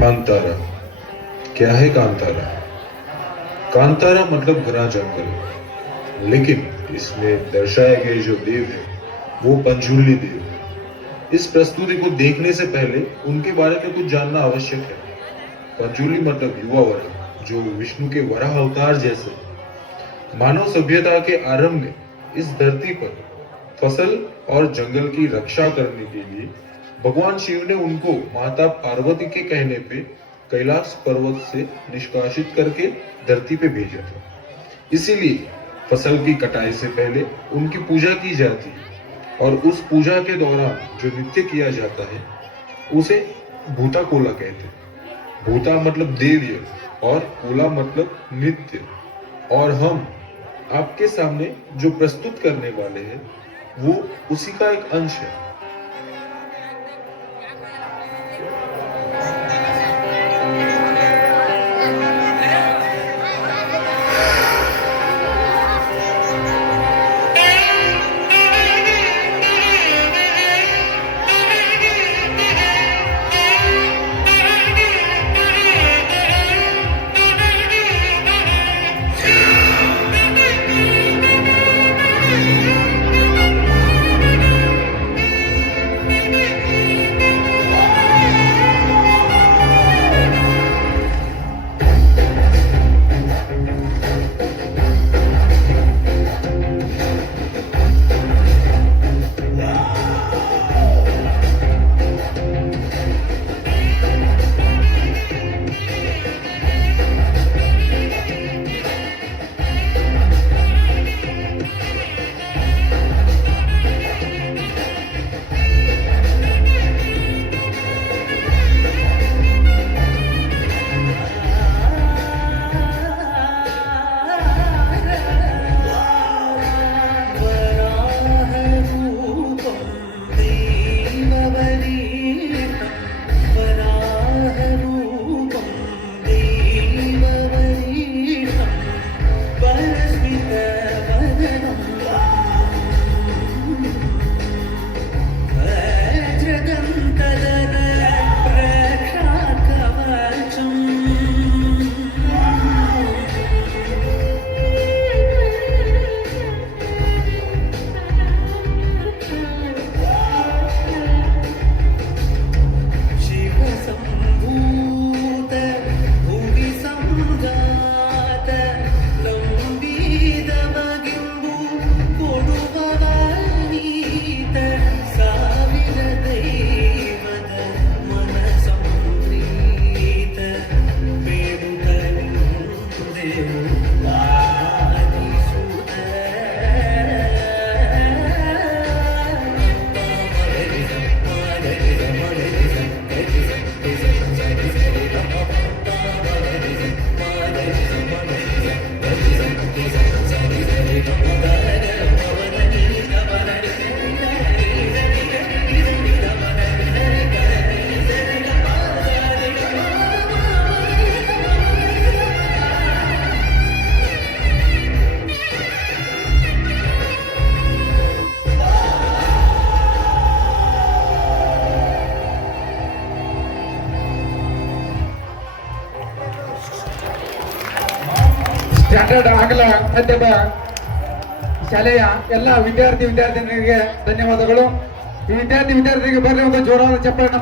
कांतारा। क्या है कांतारा? कांतारा मतलब घना जंगल, लेकिन इसमें दर्शाए गए जो देव है वो पंजुर्ली देव है। इस प्रस्तुति को देखने से पहले उनके बारे में कुछ जानना आवश्यक है। पंजुर्ली मतलब युवा वराह, जो विष्णु के वराह अवतार जैसे मानव सभ्यता के आरंभ में इस धरती पर फसल और जंगल की रक्षा करने के लिए भगवान शिव ने उनको माता पार्वती के कहने पे कैलाश पर्वत से निष्कासित करके धरती पे भेजा था। इसीलिए फसल की कटाई से पहले उनकी पूजा की जाती है और उस पूजा के दौरान जो नृत्य किया जाता है उसे भूता कोला कहते हैं। भूता मतलब देव्य और कोला मतलब नृत्य। और हम आपके सामने जो प्रस्तुत करने वाले हैं वो उसी का एक अंश है। ಸ್ಟ್ಯಾಂಡರ್ಡ್ ಆಂಗ್ಲ ಮಾಧ್ಯಮ ಶಾಲೆಯ ಎಲ್ಲ ವಿದ್ಯಾರ್ಥಿನಿಯರಿಗೆ ಧನ್ಯವಾದಗಳು. ಈ ವಿದ್ಯಾರ್ಥಿನಿಯರಿಗೆ ಬರಲಿ ಒಂದು ಜೋರಾದ ಚಪ್ಪಾಳೆ.